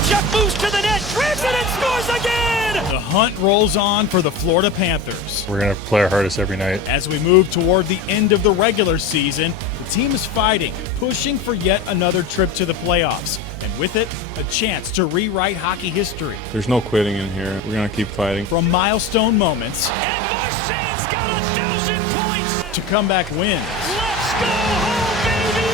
Tkachuk moves to the net, drives it and scores again! The hunt rolls on for the Florida Panthers. We're going to play our hardest every night. As we move toward the end of the regular season, the team is fighting, pushing for yet another trip to the playoffs. And with it, a chance to rewrite hockey history. There's no quitting in here. We're going to keep fighting. From milestone moments And Marchand's got 1,000 points! to comeback wins. Let's go home, baby!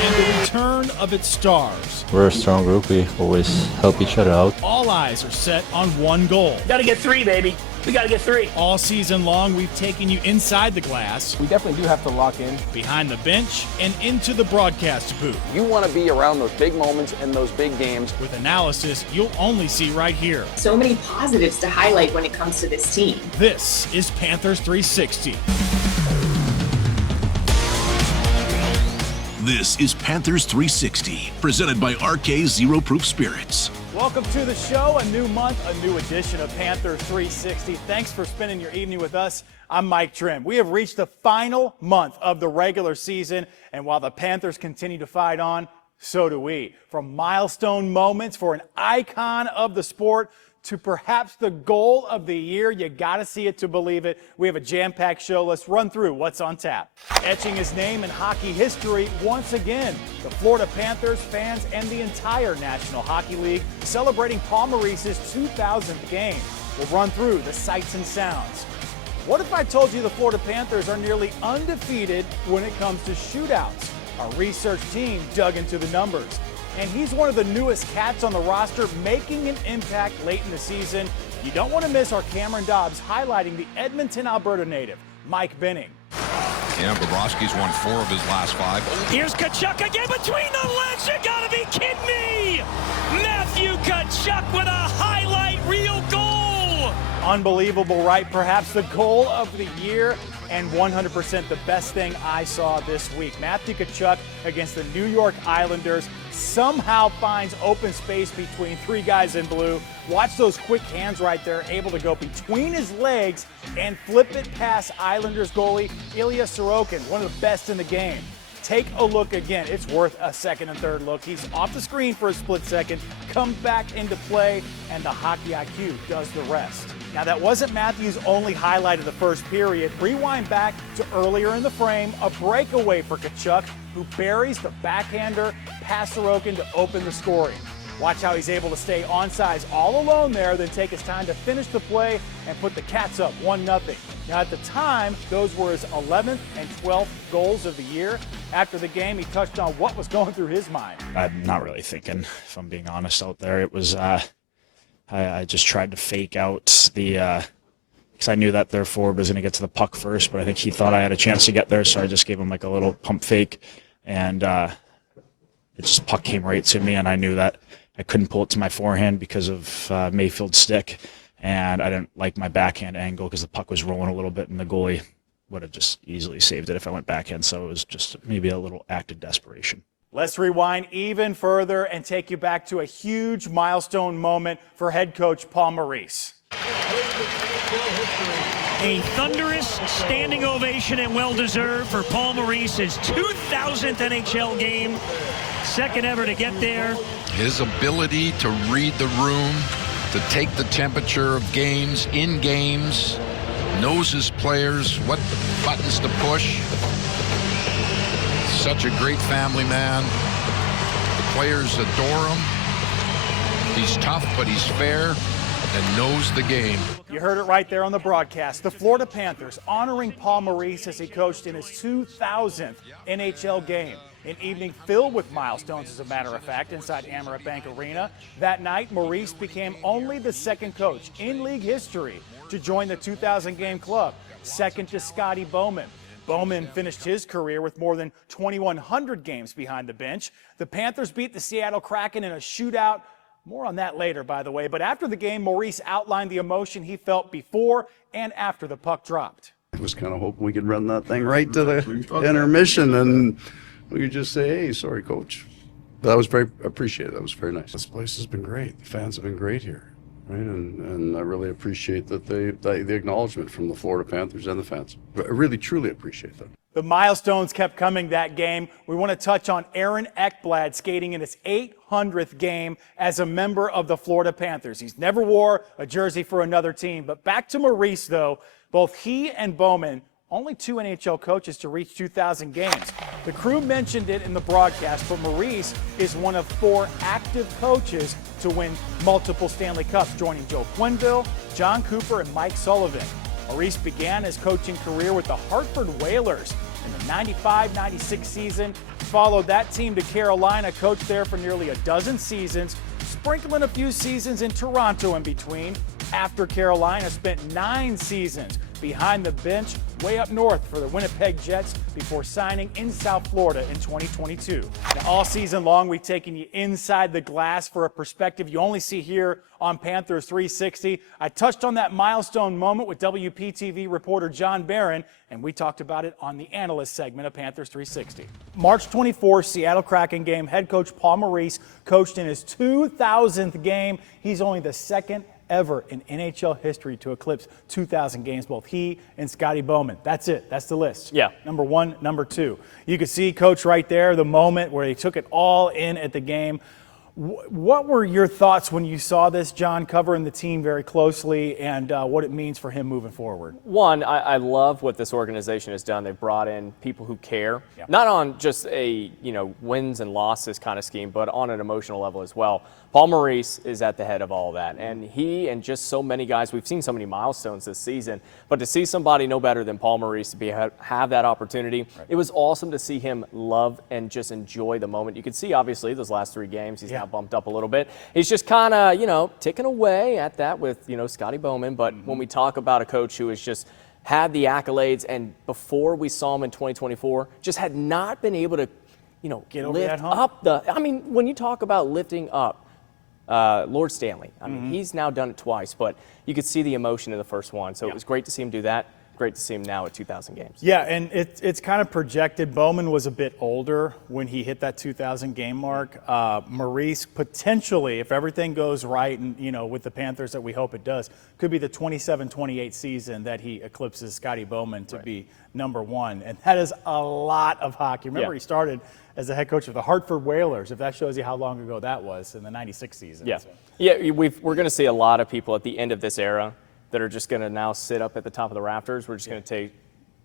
And the return of its stars. We're a strong group. We always help each other out. All eyes are set on one goal. Gotta get 3, baby. We gotta get 3. All season long, we've taken you inside the glass, We definitely do have to lock in. behind the bench, and into the broadcast booth You want to be around those big moments and those big games. with analysis you'll only see right here. So many positives to highlight when it comes to this team. This is Panthers 360. This is Panthers 360, presented by RK Zero Proof Spirits. Welcome to the show, a new month, a new edition of Panthers 360. Thanks for spending your evening with us. I'm Mike Trim. We have reached the final month of the regular season, and while the Panthers continue to fight on, so do we. From milestone moments for an icon of the sport to perhaps the goal of the year, you gotta see it to believe it. We have a jam-packed show. Let's run through what's on tap. Etching his name in hockey history once again, the Florida Panthers, fans, and the entire National Hockey League celebrating Paul Maurice's 2000th game. We'll run through the sights and sounds. What if I told you the Florida Panthers are nearly undefeated when it comes to shootouts? Our research team dug into the numbers. And he's one of the newest cats on the roster, making an impact late in the season. You don't want to miss our Cameron Dobbs highlighting the Edmonton, Alberta native, Mike Benning. Yeah, Bobrovsky's won 4 of his last 5. Here's Tkachuk again between the legs. You gotta be kidding me! Matthew Tkachuk with a highlight reel goal! Unbelievable, right? Perhaps the goal of the year and 100% the best thing I saw this week. Matthew Tkachuk against the New York Islanders somehow finds open space between 3 guys in blue. Watch those quick hands right there, able to go between his legs and flip it past Islanders goalie Ilya Sorokin, one of the best in the game. Take a look again. It's worth a second and third look. He's off the screen for a split second, comes back into play, and the hockey IQ does the rest. Now, that wasn't Matthew's only highlight of the first period. Rewind back to earlier in the frame, a breakaway for Tkachuk, who buries the backhander past Sorokin to open the scoring. Watch how he's able to stay onside all alone there, then take his time to finish the play and put the Cats up 1-0. Now, at the time, those were his 11th and 12th goals of the year. After the game, he touched on what was going through his mind. I'm not really thinking, if I'm being honest out there. It was, I just tried to fake out the, because I knew that their forward was going to get to the puck first, but I think he thought I had a chance to get there, so I just gave him like a little pump fake, and it just puck came right to me, and I knew that I couldn't pull it to my forehand because of Mayfield's stick, and I didn't like my backhand angle because the puck was rolling a little bit, and the goalie would have just easily saved it if I went backhand, so it was just maybe a little act of desperation. Let's rewind even further and take you back to a huge milestone moment for head coach Paul Maurice. A thunderous standing ovation and well-deserved for Paul Maurice's 2000th NHL game. Second ever to get there. His ability to read the room, to take the temperature of games, in games, knows his players, what buttons to push. Such a great family man. The players adore him. He's tough, but he's fair and knows the game. You heard it right there on the broadcast. The Florida Panthers honoring Paul Maurice as he coached in his 2000th NHL game. An evening filled with milestones, as a matter of fact, inside Amaret Bank Arena. That night, Maurice became only the second coach in league history to join the 2000 game club, second to Scotty Bowman. Bowman finished his career with more than 2,100 games behind the bench. The Panthers beat the Seattle Kraken in a shootout. More on that later, by the way. But after the game, Maurice outlined the emotion he felt before and after the puck dropped. I was kind of hoping we could run that thing right to the intermission and we could just say, hey, sorry, coach. But that was very appreciated. That was very nice. This place has been great. The fans have been great here. Right, and I really appreciate that the acknowledgement from the Florida Panthers and the fans. I really, truly appreciate that. The milestones kept coming that game. We want to touch on Aaron Ekblad skating in his 800th game as a member of the Florida Panthers. He's never wore a jersey for another team. But back to Maurice, though. Both he and Bowman, only 2 NHL coaches to reach 2,000 games. The crew mentioned it in the broadcast, but Maurice is one of 4 active coaches to win multiple Stanley Cups, joining Joe Quenneville, John Cooper, and Mike Sullivan. Maurice began his coaching career with the Hartford Whalers in the 95-96 season. Followed that team to Carolina, coached there for nearly a dozen seasons, sprinkling a few seasons in Toronto in between. After Carolina, spent 9 seasons behind the bench way up north for the Winnipeg Jets before signing in South Florida in 2022. Now, all season long, we've taken you inside the glass for a perspective you only see here on Panthers 360. I touched on that milestone moment with WPTV reporter John Barron, and we talked about it on the analyst segment of Panthers 360. March 24, Seattle Kraken game. Head coach Paul Maurice coached in his 2,000th game. He's only the second ever in NHL history to eclipse 2,000 games, both he and Scotty Bowman. That's it. That's the list. Yeah. Number 1, number 2. You could see, Coach, right there, the moment where he took it all in at the game. What were your thoughts when you saw this, John, covering the team very closely, and what it means for him moving forward? One, I love what this organization has done. They've brought in people who care, not on just a wins and losses kind of scheme, but on an emotional level as well. Paul Maurice is at the head of all that, and he and just so many guys, we've seen so many milestones this season, but to see somebody no better than Paul Maurice to have that opportunity, it was awesome to see him love and just enjoy the moment. You could see, obviously, those last 3 games, he's now bumped up a little bit. He's just kind of, ticking away at that with, Scotty Bowman, but when we talk about a coach who has just had the accolades and before we saw him in 2024, just had not been able to, get over lift that hump. up when you talk about lifting up, Lord Stanley. I mean, he's now done it twice, but you could see the emotion in the first one. So it was great to see him do that. Great to see him now at 2,000 games. Yeah, and it's kind of projected. Bowman was a bit older when he hit that 2,000 game mark. Maurice potentially, if everything goes right, and with the Panthers that we hope it does, could be the 27-28 season that he eclipses Scotty Bowman to be number 1, and that is a lot of hockey. Remember, he started as the head coach of the Hartford Whalers. If that shows you how long ago that was, in the '96 season. Yeah, so. We're going to see a lot of people at the end of this era that are just going to now sit up at the top of the rafters. We're just going to take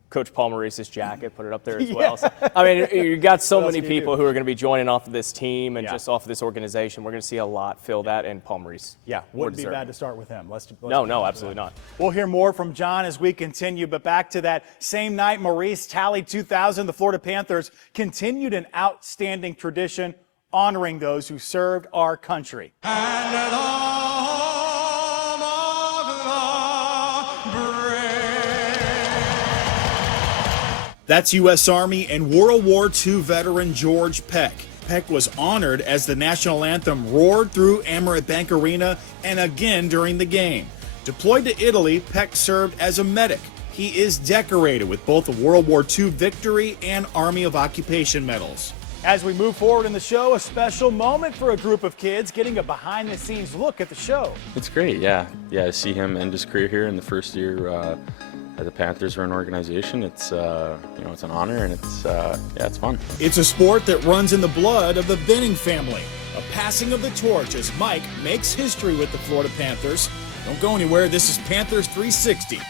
Coach Paul Maurice's jacket, put it up there as well. So, you got so many people who are going to be joining off of this team and just off of this organization. We're going to see a lot fill that, and Paul Maurice. Yeah, wouldn't be bad to start with him. No, absolutely not. We'll hear more from John as we continue, but back to that same night, Maurice tallied 2,000. The Florida Panthers continued an outstanding tradition, honoring those who served our country. That's U.S. Army and World War II veteran George Peck. Peck was honored as the national anthem roared through Amerant Bank Arena and again during the game. Deployed to Italy, Peck served as a medic. He is decorated with both the World War II Victory and Army of Occupation medals. As we move forward in the show, a special moment for a group of kids getting a behind-the-scenes look at the show. It's great, yeah. To see him end his career here in the first year the Panthers are an organization. It's it's an honor, and it's fun. It's a sport that runs in the blood of the Benning family. A passing of the torch as Mike makes history with the Florida Panthers. Don't go anywhere. This is Panthers 360.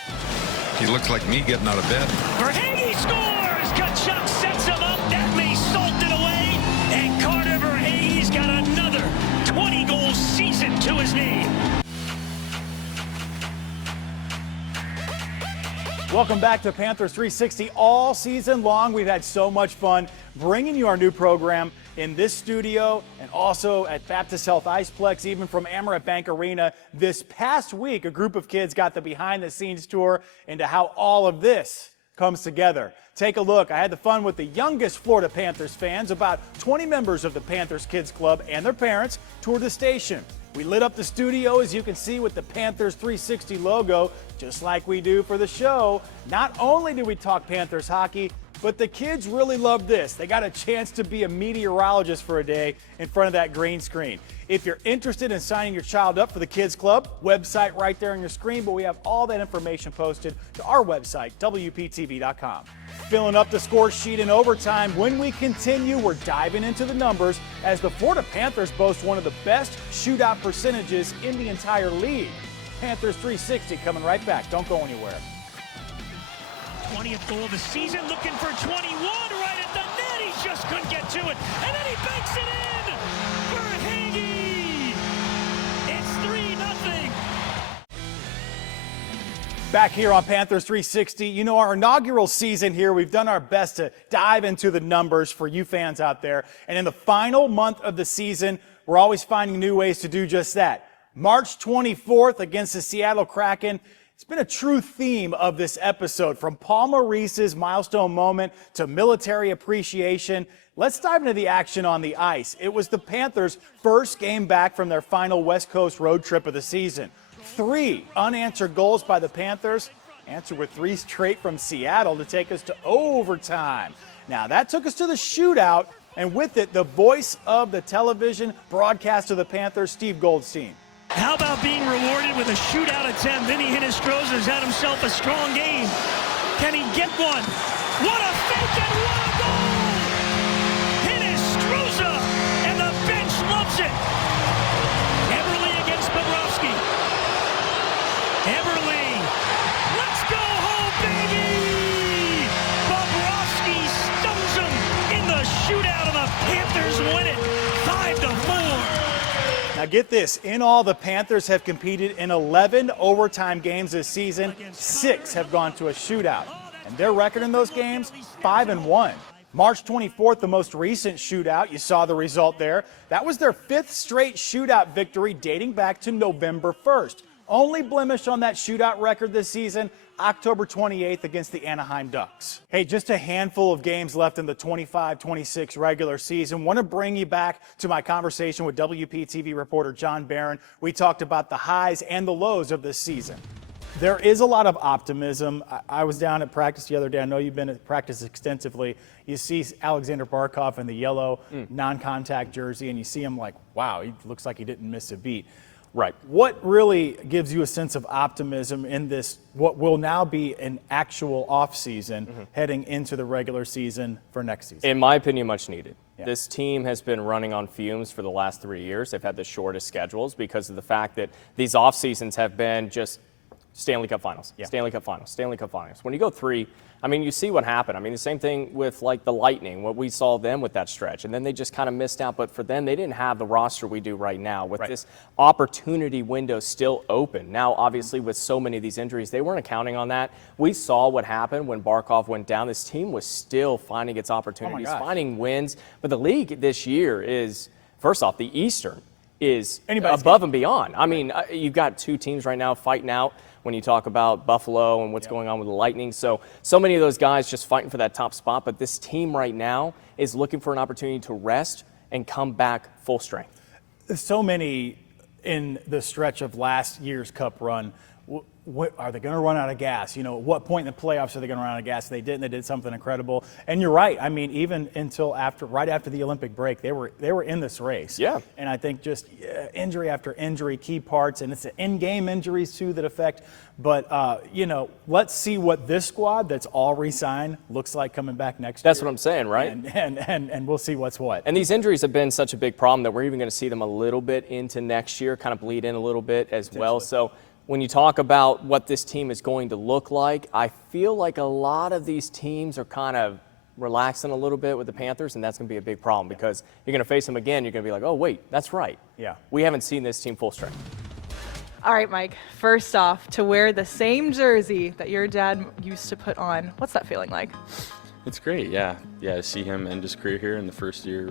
He looks like me getting out of bed. Verhage scores! Tkachuk sets him up. That may salt it away. And Carter Verhage's got another 20-goal season to his name. Welcome back to Panthers 360. All season long, we've had so much fun bringing you our new program in this studio and also at Baptist Health Iceplex, even from Amerant Bank Arena. This past week, a group of kids got the behind-the-scenes tour into how all of this comes together. Take a look. I had the fun with the youngest Florida Panthers fans. About 20 members of the Panthers Kids Club and their parents toured the station. We lit up the studio, as you can see, with the Panthers 360 logo, just like we do for the show. Not only did we talk Panthers hockey, But the kids really love this. They got a chance to be a meteorologist for a day in front of that green screen. If you're interested in signing your child up for the Kids Club, website right there on your screen, but we have all that information posted to our website, WPTV.com. Filling up the score sheet in overtime. When we continue, we're diving into the numbers as the Florida Panthers boast one of the best shootout percentages in the entire league. Panthers 360 coming right back. Don't go anywhere. 20th goal of the season, looking for 21 right at the net. He just couldn't get to it, and then he banks it in for Hagee. It's 3-0. Back here on Panthers 360, you know, our inaugural season here, we've done our best to dive into the numbers for you fans out there. And in the final month of the season, we're always finding new ways to do just that. March 24th against the Seattle Kraken. It's been a true theme of this episode, from Paul Maurice's milestone moment to military appreciation. Let's dive into the action on the ice. It was the Panthers' first game back from their final West Coast road trip of the season. 3 unanswered goals by the Panthers, answered with 3 straight from Seattle to take us to overtime. Now that took us to the shootout, and with it, the voice of the television broadcast of the Panthers, Steve Goldstein. How about being rewarded with a shootout attempt? Vinny Hinostroza's had himself a strong game. Can he get one? What a fake and what a goal! Hinostroza, and the bench loves it. Eberle against Bobrovsky. Eberle, let's go home, baby! Bobrovsky stuns him in the shootout, and the Panthers win it 5-4. Now get this, in all, the Panthers have competed in 11 overtime games this season. 6 have gone to a shootout. And their record in those games, 5-1. March 24th, the most recent shootout, you saw the result there. That was their 5th straight shootout victory dating back to November 1st. Only blemish on that shootout record this season, October 28th against the Anaheim Ducks. Hey, just a handful of games left in the 25-26 regular season. Want to bring you back to my conversation with WPTV reporter John Barron. We talked about the highs and the lows of this season. There is a lot of optimism. I was down at practice the other day. I know you've been at practice extensively. You see Alexander Barkov in the yellow non-contact jersey, and you see him like, wow, he looks like he didn't miss a beat. Right. What really gives you a sense of optimism in this, what will now be an actual offseason heading into the regular season for next season? In my opinion, much needed. Yeah. This team has been running on fumes for the last 3 years. They've had the shortest schedules because of the fact that these off seasons have been just Stanley Cup Finals, Stanley Cup Finals, Stanley Cup Finals. When you go 3, I mean, you see what happened. I mean, the same thing with like the Lightning, what we saw them with that stretch, and then they just kind of missed out. But for them, they didn't have the roster we do right now with this opportunity window still open. Now, obviously, with so many of these injuries, they weren't accounting on that. We saw what happened when Barkov went down. This team was still finding its opportunities, finding wins. But the league this year is, first off, the Eastern is above and beyond. I mean, you've got 2 teams right now fighting out when you talk about Buffalo and what's going on with the Lightning. So many of those guys just fighting for that top spot. But this team right now is looking for an opportunity to rest and come back full strength. So many in the stretch of last year's Cup run. Are they going to run out of gas? You know, at what point in the playoffs are they going to run out of gas? They didn't. They did something incredible. And you're right. I mean, even until right after the Olympic break, they were in this race. Yeah. And I think just injury after injury, key parts, and it's the in-game injuries too that affect. But you know, let's see what this squad that's all re-signed looks like coming back next year. That's what I'm saying, right? And we'll see what's what. And these injuries have been such a big problem that we're even going to see them a little bit into next year, kind of bleed in a little bit as well. So when you talk about what this team is going to look like, I feel like a lot of these teams are kind of relaxing a little bit with the Panthers, and that's going to be a big problem because you're going to face them again. You're going to be like, oh, wait, that's right. Yeah. We haven't seen this team full strength. All right, Mike, first off, to wear the same jersey that your dad used to put on, what's that feeling like? It's great, yeah. Yeah, to see him end his career here in the first year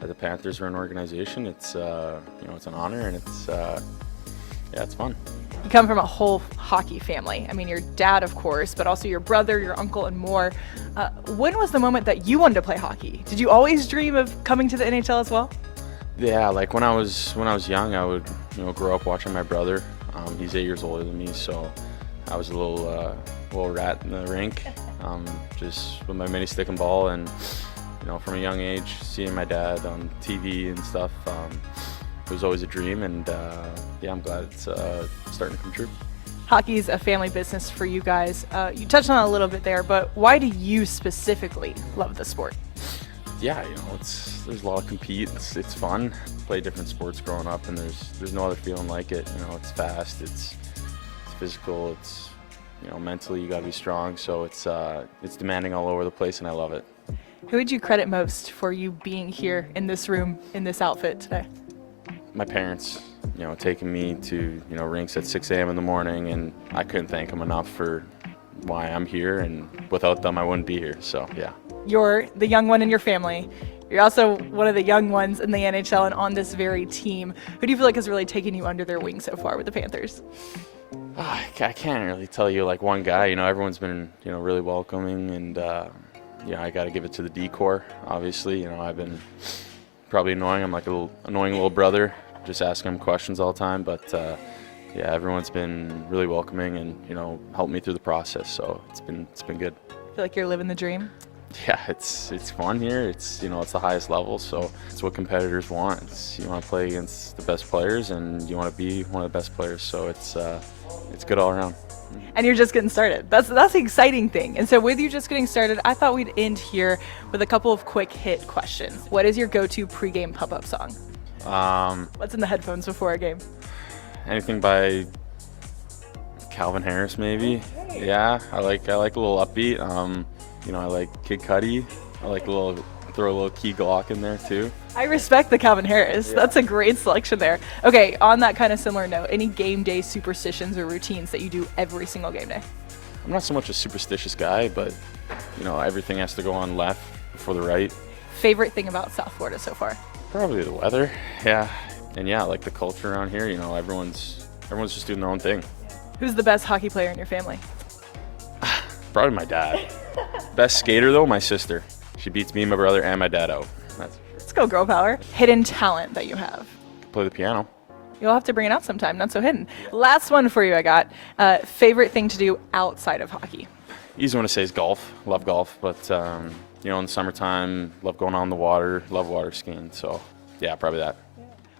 that the Panthers are an organization, it's, you know, it's an honor, and it's, yeah, it's fun. You come from a whole hockey family. I mean, your dad, of course, but also your brother, your uncle, and more. When was the moment that you wanted to play hockey? Did you always dream of coming to the NHL as well? Yeah, like when I was young, I would, you know, grow up watching my brother. He's 8 years older than me, so I was a little rat in the rink. just with my mini stick and ball, and you know, from a young age, seeing my dad on TV and stuff, it was always a dream, and yeah, I'm glad it's starting to come true. Hockey's a family business for you guys. You touched on it a little bit there, but why do you specifically love the sport? Yeah, you know, there's a lot of compete. It's fun. Play different sports growing up, and there's no other feeling like it. You know, it's fast, it's physical, it's, you know, mentally you got to be strong. So it's demanding all over the place, and I love it. Who would you credit most for you being here in this room in this outfit today? My parents, you know, taking me to, you know, rinks at 6 a.m. in the morning, and I couldn't thank them enough for why I'm here, and without them I wouldn't be here. So yeah. You're the young one in your family. You're also one of the young ones in the NHL and on this very team. Who do you feel like has really taken you under their wing so far with the Panthers? I can't really tell you like one guy. You know, everyone's been, you know, really welcoming, and you know, I got to give it to the D-Corps, obviously. You know, I've been probably annoying. I'm like a little annoying little brother, just asking him questions all the time. But yeah, everyone's been really welcoming and, you know, helped me through the process. So it's been good. Feel like you're living the dream? Yeah, it's fun here. It's, you know, it's the highest level, so it's what competitors want. You want to play against the best players, and you want to be one of the best players. So it's good all around. And you're just getting started. That's the exciting thing. And so with you just getting started, I thought we'd end here with a couple of quick hit questions. What is your go-to pregame pump-up song? What's in the headphones before a game? Anything by Calvin Harris, maybe. Yeah, I like a little upbeat. You know, I like Kid Cudi. I like throw a little Key Glock in there too. I respect the Calvin Harris. Yeah. That's a great selection there. Okay, on that kind of similar note, any game day superstitions or routines that you do every single game day? I'm not so much a superstitious guy, but you know, everything has to go on left before the right. Favorite thing about South Florida so far? Probably the weather, yeah. And yeah, I like the culture around here. You know, everyone's just doing their own thing. Who's the best hockey player in your family? Probably my dad. Best skater though, my sister. She beats me, my brother, and my dad out. Let's go, girl power. Hidden talent that you have? Play the piano. You'll have to bring it out sometime, not so hidden. Last one for you I got. Favorite thing to do outside of hockey? Easy one to say is golf. Love golf, but you know, in the summertime, love going on the water, love water skiing. So yeah, probably that.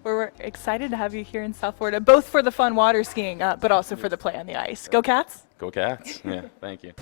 We're excited to have you here in South Florida, both for the fun water skiing, but also for the play on the ice. Go Cats! Go Cats! Yeah, thank you.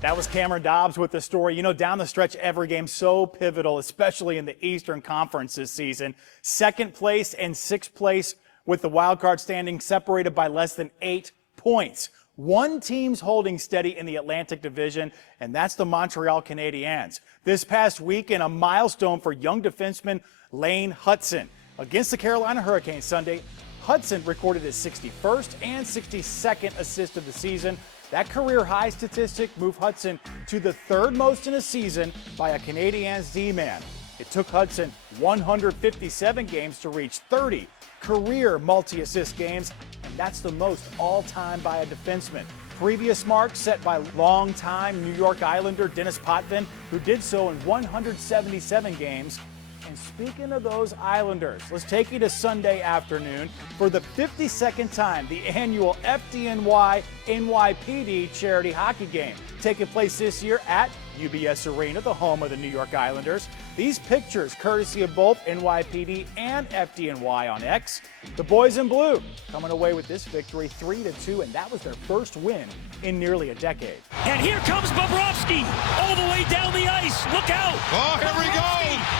That was Cameron Dobbs with the story. You know, down the stretch, every game so pivotal, especially in the Eastern Conference this season. Second place and sixth place with the wild card standing separated by less than 8 points. One team's holding steady in the Atlantic Division, and that's the Montreal Canadiens. This past weekend, a milestone for young defenseman Lane Hutson. Against the Carolina Hurricanes Sunday, Hudson recorded his 61st and 62nd assist of the season. That career-high statistic moved Hudson to the third most in a season by a Canadiens D-man. It took Hudson 157 games to reach 30 career multi-assist games, and that's the most all-time by a defenseman. Previous mark set by longtime New York Islander Dennis Potvin, who did so in 177 games. And speaking of those Islanders, let's take you to Sunday afternoon for the 52nd time, the annual FDNY NYPD charity hockey game, taking place this year at UBS Arena, the home of the New York Islanders. These pictures, courtesy of both NYPD and FDNY on X. The boys in blue coming away with this victory 3-2, and that was their first win in nearly a decade. And here comes Bobrovsky all the way down the ice. Look out! Oh, here we go!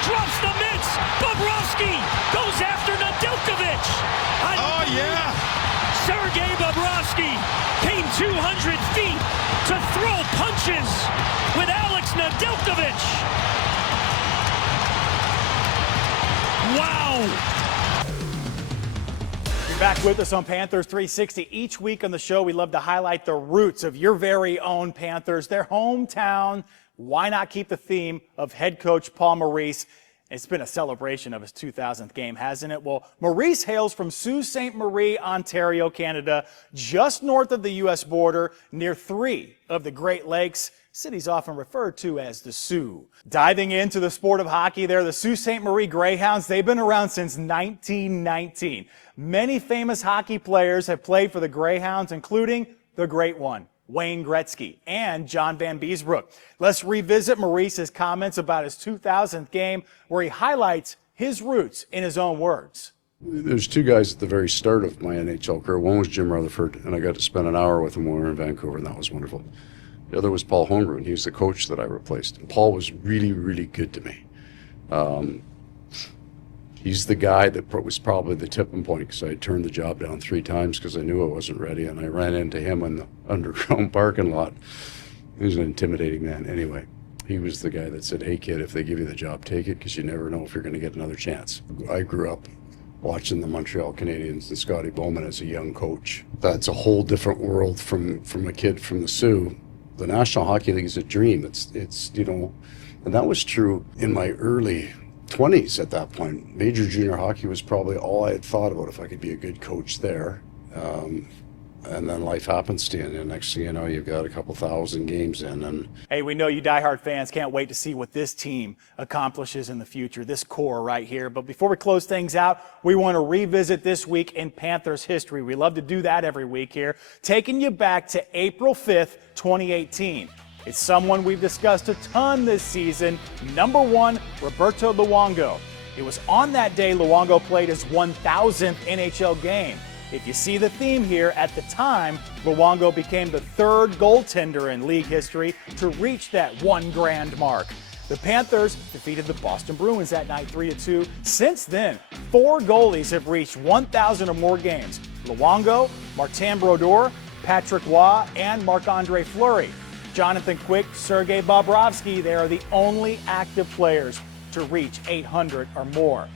Drops the mitts. Bobrovsky goes after Nedeljkovic. Oh, yeah! Sergei Bobrovsky came 200 feet to throw punches with Alex Nedeljkovic. Wow! You're back with us on Panthers 360. Each week on the show, we love to highlight the roots of your very own Panthers, their hometown. Why not keep the theme of head coach Paul Maurice? It's been a celebration of his 2000th game, hasn't it? Well, Maurice hails from Sault Ste. Marie, Ontario, Canada, just north of the U.S. border, near 3 of the Great Lakes. City's often referred to as the Sioux. Diving into the sport of hockey there, the Sault Ste. Marie Greyhounds, they've been around since 1919. Many famous hockey players have played for the Greyhounds, including the great one, Wayne Gretzky, and John Van Beesbrook. Let's revisit Maurice's comments about his 2000th game, where he highlights his roots in his own words. There's two guys at the very start of my NHL career. One was Jim Rutherford, and I got to spend an hour with him when we were in Vancouver, and that was wonderful. The other was Paul Holmgren. He was the coach that I replaced. And Paul was really, really good to me. He's the guy that was probably the tipping point, because I had turned the job down 3 times because I knew I wasn't ready, and I ran into him in the underground parking lot. He was an intimidating man. Anyway, he was the guy that said, "Hey kid, if they give you the job, take it, because you never know if you're going to get another chance." I grew up watching the Montreal Canadiens and Scotty Bowman as a young coach. That's a whole different world from a kid from the Sioux. The National Hockey League is a dream. It's you know, and that was true in my early 20s at that point. Major junior hockey was probably all I had thought about, if I could be a good coach there. And then life happens to you, and the next thing you know, you've got a couple thousand games in. And hey, we know you diehard fans can't wait to see what this team accomplishes in the future, this core right here. But before we close things out, we want to revisit this week in Panthers history. We love to do that every week here, taking you back to April 5th, 2018. It's someone we've discussed a ton this season, number 1, Roberto Luongo. It was on that day Luongo played his 1,000th NHL game. If you see the theme here, at the time, Luongo became the 3rd goaltender in league history to reach that 1 grand mark. The Panthers defeated the Boston Bruins that night 3-2. Since then, 4 goalies have reached 1,000 or more games. Luongo, Martin Brodeur, Patrick Roy, and Marc-Andre Fleury. Jonathan Quick, Sergei Bobrovsky, they are the only active players to reach 800 or more.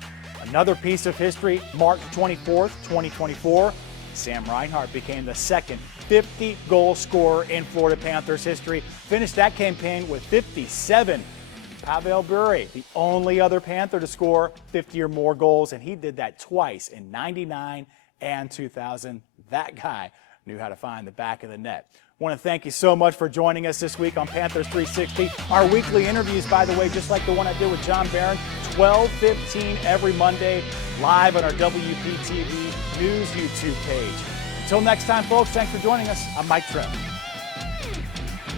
Another piece of history, March 24th, 2024, Sam Reinhart became the second 50-goal scorer in Florida Panthers history. Finished that campaign with 57. Pavel Bure, the only other Panther to score 50 or more goals, and he did that twice in 99 and 2000. That guy knew how to find the back of the net. I want to thank you so much for joining us this week on Panthers 360. Our weekly interviews, by the way, just like the one I did with John Barron, 12:15 every Monday, live on our WPTV News YouTube page. Until next time, folks, thanks for joining us. I'm Mike Trent.